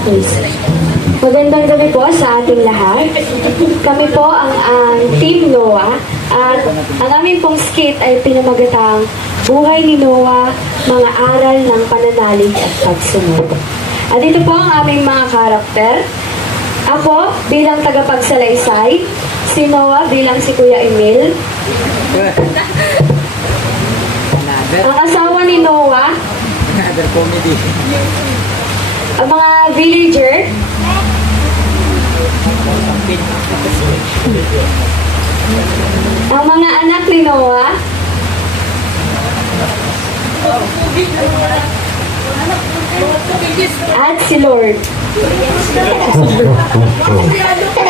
Please. Magandang gabi po sa ating lahat. Kami po ang Team Noah at ang aming pong skit ay pinamagatang Buhay ni Noah, Mga Aral ng Pananalig at Pagsunod. At ito po ang aming mga karakter. Ako bilang tagapagsalaysay, si Noah bilang si Kuya Emil, ang asawa ni Noah, Another comedy. ang mga villager, ang mga anak ni Noah, at si Lord.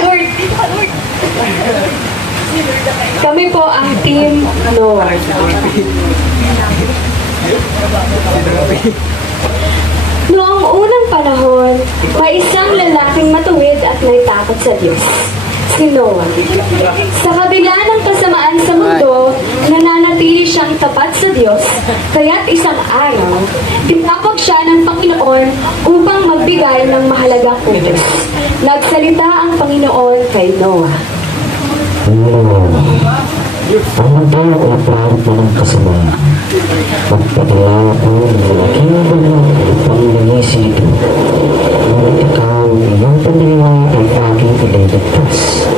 Lord. Kami po ang Team Noah. Noong unang panahon, may isang lalaking matuwid at may takot sa Diyos, si Noah. Sa kabila ng kasamaan sa mundo, nananatili siyang tapat sa Diyos, kaya't isang araw, tinawag siya ng Panginoon upang magbigay ng mahalagang utos. Nagsalita ang Panginoon kay Noah. Ang mundo ay parang ng kasamaan. Magpakilala ko ng malaking bulok upang linis ito. Ngunit ikaw, iyong pamilya ay aking ililigtas.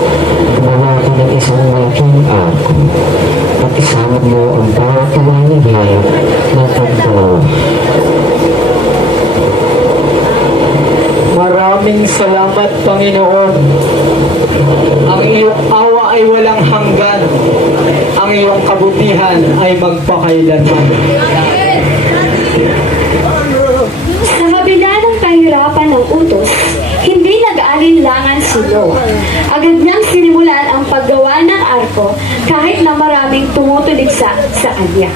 Gumawa ka ng isang malaking arko at isama mo ang bawat kamanigay ng pagbawa. Maraming salamat, Panginoon. Ang iyong awa ay walang hanggan. Ang iyong kabutihan ay magpakailanman. Sa kabila ng kahirapan ng utos, hindi nag-alinlangan si Noah. Agad niyang sinimulan ang paggawa ng arko kahit na maraming tumutuligsa sa kanya.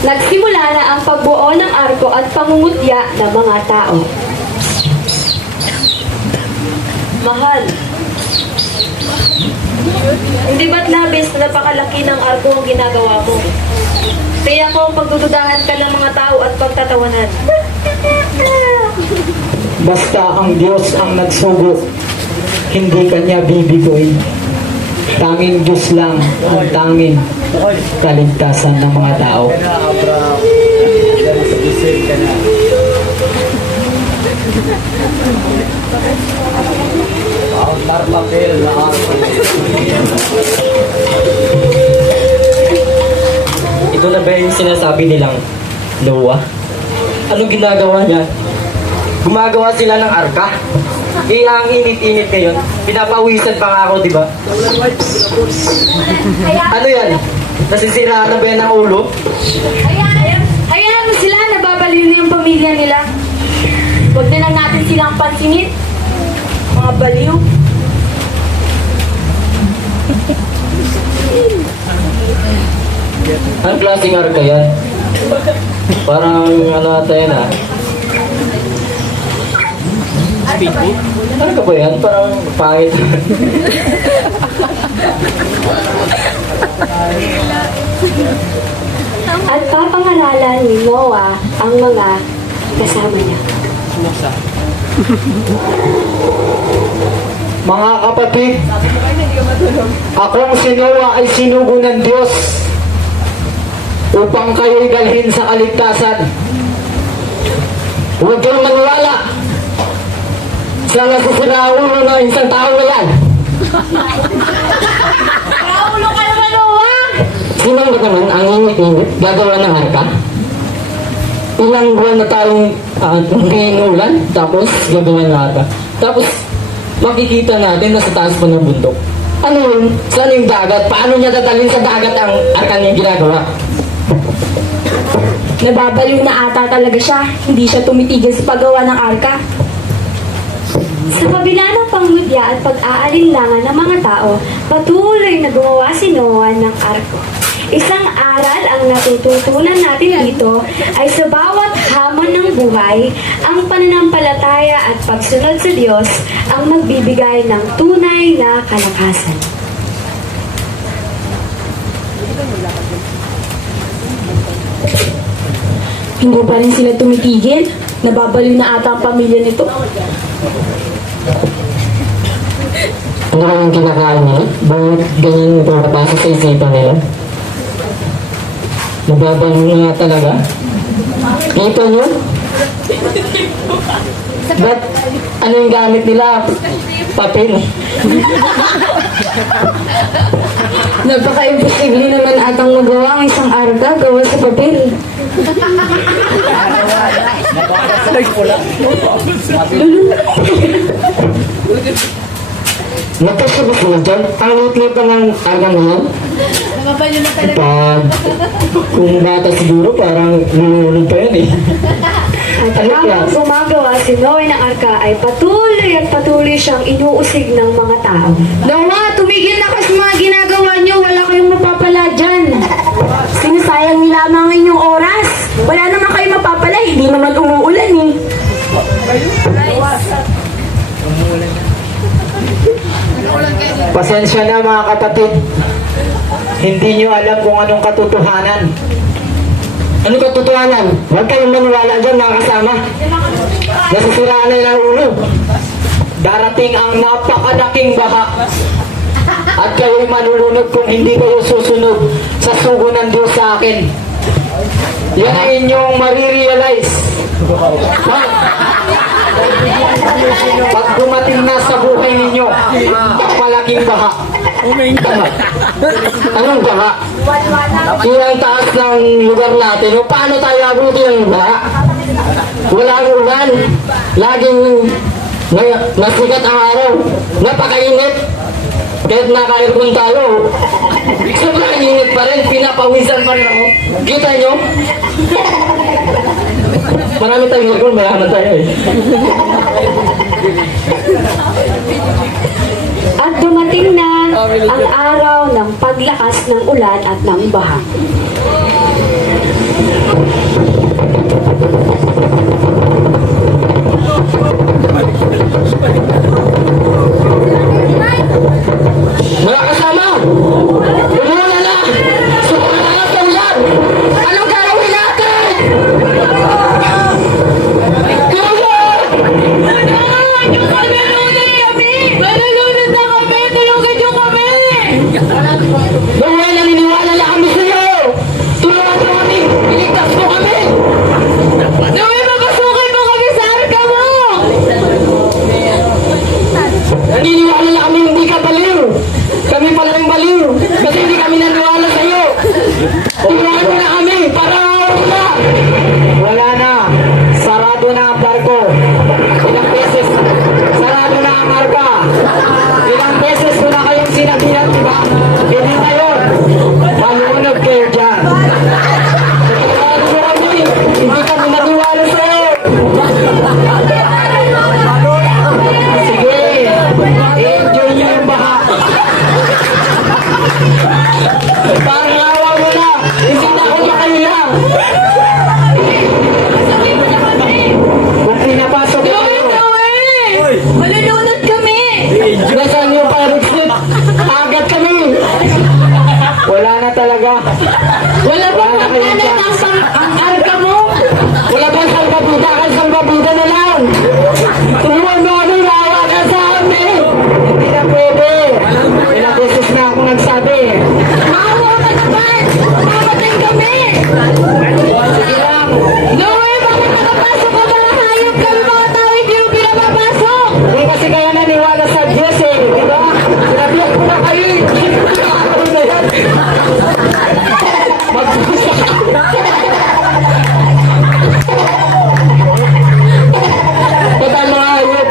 Nagsimula na ang pagbuo ng arko at pangungutya ng mga tao. Mahal, hindi ba't labis na napakalaki ng arko ang ginagawa mo? Kaya ko pagdududahan ka ng mga tao at pagtatawanan. Basta ang Diyos ang nagsugo, hindi kanya bibiguin. Tanging Diyos lang ang tanging kaligtasan ng mga tao. Ito na ba yung sinasabi nilang Noah? Anong ginagawa niya? Gumagawa sila ng arka? Eh, ang init-init ngayon. Pinapawisan pa nga ako, di ba? Ano yan? Nasisiraan na ba yan ang ulo? Hayaan mo sila, nababaliw na yung pamilya nila. Huwag na lang natin silang pansingit. Mga baliw. Anong klaseng arka yan? Parang ano ata yan ah. Ano ka ba yan? Parang pangit. At papangaralan ni Noah ang mga kasama niya. Mga kapatid, akong si Noah ay sinugo ng Diyos upang kayo'y dalhin sa kaligtasan. Huwag kayong maniwala sa nasisira ulo ng isang tao na yan. Paulo ka naman, Noah! Sino ba naman ang init-init gagawa ng arka? Ilang buwan na tayong hindi inulan, tapos gagawa ng arka. Tapos makikita natin na sa taas pa ng bundok. Ano yun? Saan yung dagat? Paano niya dadalhin sa dagat ang arka niya ginagawa? Nababaliw na ata talaga siya. Hindi siya tumitigil sa paggawa ng arka. Sa kabila ng pangudya at pag-aalinlangan ng mga tao, patuloy na gumawa si Noah ng arko. Isang aral ang natututunan natin dito ay sa bawat hamon ng buhay, ang pananampalataya at pagsunod sa Diyos ang magbibigay ng tunay na kalakasan. Hindi pa rin sila tumitigil. Nababaliw na ata ang pamilya nito. Ano ba yung kinakain nila? Bakit ganyan yung pumapasok sa isipan nila? Nababalo na nga talaga. Kita nyo? Ba't ano yung gamit nila? Papel. Napaka-imposible naman atang magawa ang isang arka gawa sa papel. Nagkasabot mo dyan? Ang lit-lit pa ng argang ngayon? Pag kung bata siguro parang lulunod pa yan eh. At Ano habang yan? gumagawa si Noe ng arka ay patuloy at patuloy siyang inuusig ng mga tao. Noah, tumigil na kasi mga ginagawa niyo. Wala kayong mapapala dyan. Sinasayang niyo lamang ang inyong oras. Wala naman kayong mapapala. Hindi naman umuulan eh. Pasensya na mga kapatid. Hindi nyo alam kung anong katotohanan. Ano katotohanan? Huwag kayong maniwala dyan mga kasama. Nasisiraan na yung ulo. Darating ang napakalaking baha. At kayo'y manulunod kung hindi kayo susunod sa sugo ng Diyos sa akin. Yan ang inyong marirealize. Pag dumating na sa buhay ninyo, ang malaking baha. Anong baha? Yung taas ng lugar natin, o paano tayo abuti ng baha? Walang ulan. Laging nasikat ang araw. Napakainit. Kahit naka-aircon tayo, sobrang init pa rin. Pinapawisan pa rin ako. Kita nyo? Marami tayong aircon, mayaman tayo eh. At dumating na ang araw ng paglakas ng ulan at ng baha. Mga kasama! Umuuna na! Sukulan na sa ulan! Anong gagawin natin? Tulong! Tulungan nyo kami! Malulunod na kami! Tulungan nyo kami! Noel, naniniwala lang kami sa'yo! Tulungan nyo kami! Iligtas mo kami! Noel, mapasukin mo kami sa arka mo! Naniniwala lang kami hindi ka baliw! Kami pala yung baliw! Kasi hindi kami naniwala sa'yo! Tulungan mo na kami! Para na! Wala na. Sarado na ang barko. Ilang beses sarado na ang arka. Ilang beses ko na kayong sinabihan, di ba? Hindi ngayon. Malunod kayo dyan. Tulungan mo kami! Hindi kami naniwala sa'yo! Sige. Enjoy nyo yung baha. Parang awa mo na! Hindi na ako makahiya! Kung pinapasok ko kayo, Malulunod kami! Nasaan yung pirate ship? Agad kami! wala na talaga. Wala pa Wala na kayo dyan. ang arka mo! Wala pa salbabida ka, salbabida na lang! Tulungan mo kami, maawa ka sa amin! Hindi na pwede. Ilang beses na ako nagsabi. Maawa ka naman! Mamatay kami! Sige lang. Noe, bakit nakapasok ka mga hayop kami mga tao hindi mo pinapapasok? Hindi kasi kaya naniwala sa Diyos eh. Di ba? Sinabihan ko na kayo eh. Ano na yan? Ba't ang mga hayop?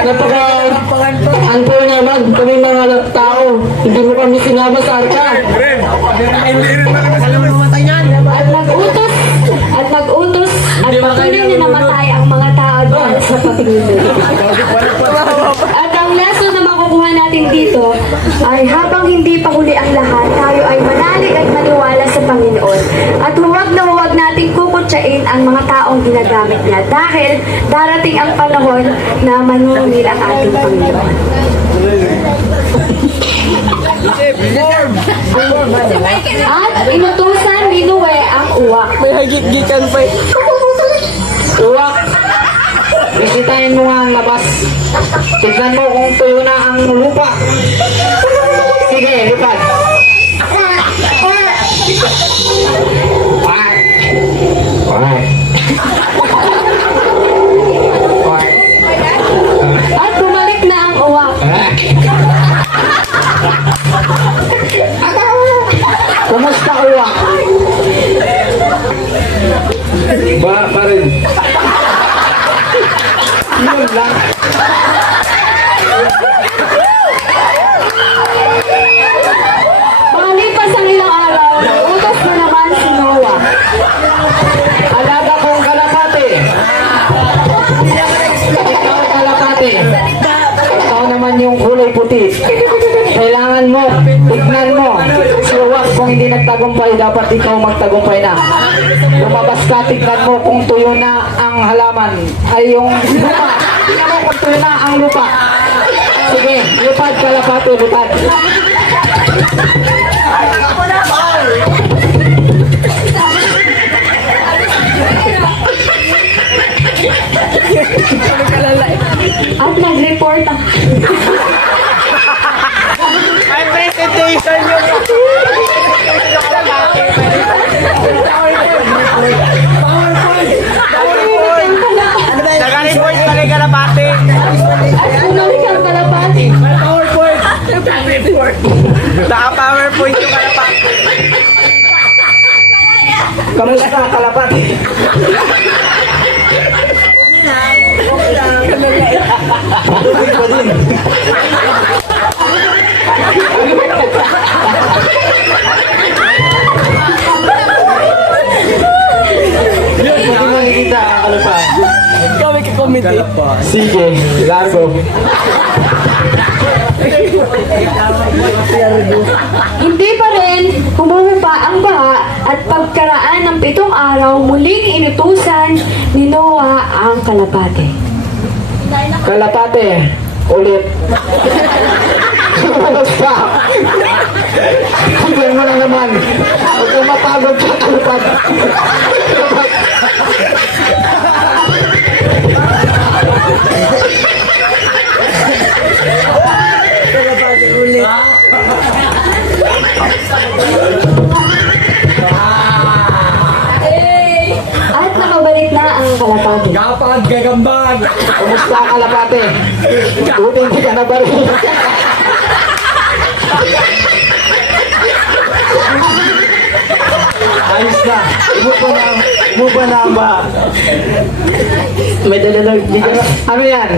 Napaka-unfair naman kami mga tao. Hindi mo kami sinama sa arka. At nag-utos at patuloy na namatay ang mga tao dahil sa paglinod. At ang lesson na makukuha natin dito ay habang hindi pa huli ang lahat, tayo ay manalig at maniwala sa Panginoon. At huwag nating kukutsain ang mga taong ginagamit niya dahil darating ang panahon na manuningil ang ating Panginoon. At inutusan ni Noe ang uwak. May hagit-gikan pa. Uwak! Bisitahin mo nga ang labas. Tignan mo kung tuyo na ang lupa. Sige, lipad. At bumalik na ang uwak. Kumusta uwak? Pa rin. Yun lang. Makalipas ang ilang araw, utos na naman si Noah. Alaga kong kalapate. Ikaw kalapate. Ikaw naman yung kulay puti. Kailangan mo, tignan mo. Si uwak kung hindi nagtagumpay, dapat ikaw magtagumpay na. Lumabas ka, tignan mo kung tuyo na ang halaman. Ay yung lupa. Tignan mo kung tuyo na ang lupa. Sige, lipad kalapate, lipad. At nag-report ang... May presentation yun. Nag-report pa rin kalapate. At bumalik ang kalapati. Naka-PowerPoint yung kalapate. Kamusta kalapate? Yun, pwede makikita ang kalapate. Kami ka-committee. Sige, largo. Hindi pa rin humuhupa ang baha at pagkaraan ng 7 araw muling inutusan ni Noah ang kalapate. Kalapate, ulit. Kamusta? Tignan mo na naman. Huwag kang mapagod sa kalapad. At nakabalik na ang kalapate. Kapag gagambag! Kumusta kalapate? Buti hindi ka na baril. Ayos na. Mo pa na ang ba? May dalalag. Ano yan?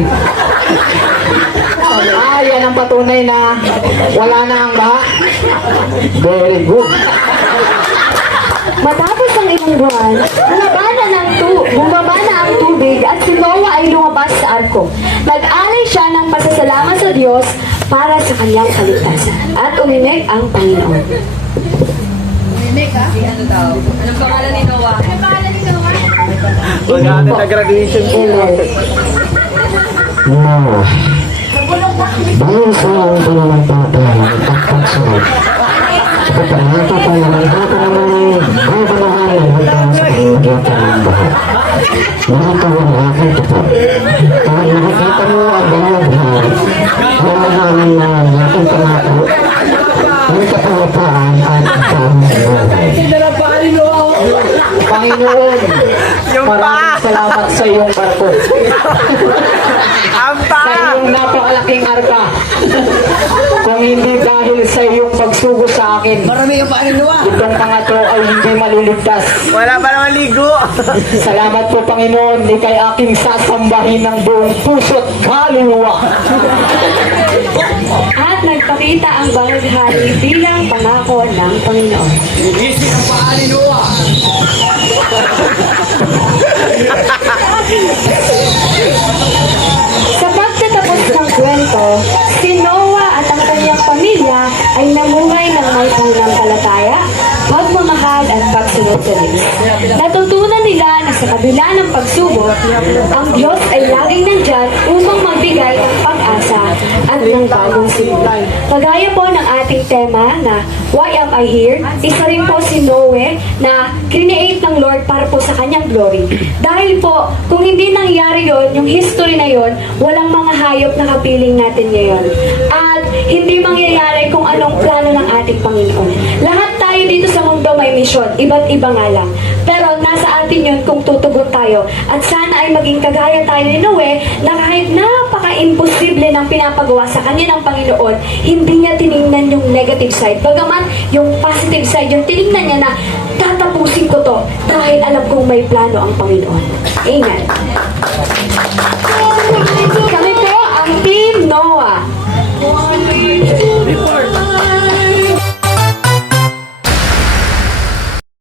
Yan ang patunay na wala na ang baha. Very good. Matapos ang ilang buwan, bumaba na ang tubig at si Noah ay lumabas sa arko. Nag-alay siya ng pasasalamat sa Diyos para sa kanyang kaligtasan at uminig ang Panginoon. Anong pangalan ni Noah? Maganda na graduation po. Noah. Dahil sa iyong pananampalataya at pagkasunod, sa pagkakata pa naman ito naman ay gumanahan ng hanggang sa pagkagitan ng baha. Nakatawa ang aking tapat. Kahit nakikita mo ang bawang buhay, gumanahan na ang aking pangako, ang kapangapaan at ang pangalaman. Panginoon, maraming salamat sa iyong barko. Sa iyong napakalaking arka. Kung hindi dahil sa iyong pagsugo sa akin, itong mga to ay hindi maliligtas. Wala pa naman ligo. Salamat po Panginoon, ikay aking sasambahin ng buong puso't kaluluwa. At nagpakita ang bahaghari bilang pangako ng Panginoon. Sa pagtatapos ng kwento, si Noah at ang kanyang pamilya ay namuhay ng may pananampalataya, pagmamahal at pagsunod sa Diyos. Natutunan nila na sa kabila ng pagsubok, ang Diyos ay laging nandyan upang magbigay ng pag-asa at ng bagong simula. Kagaya po ng ating tema na Why Am I Here? Isa rin po si Noe na create ng Lord para po sa kanyang glory. Dahil po, kung hindi nangyari yon, yung history na yon, walang mga hayop na kapiling natin ngayon. At hindi mangyayari kung anong plano ng ating Panginoon. Lahat tayo dito sa mundo may misyon, iba't iba nga lang. Pero nasa atin yun kung tutugon tayo. At sana ay maging kagaya tayo ni Noe na kahit napaka-imposible ng pinapagawa sa kanya ng Panginoon, hindi niya tinignan yung negative side. Bagaman yung positive side, yung tinignan niya na tatapusin ko to dahil alam kong may plano ang Panginoon. Amen.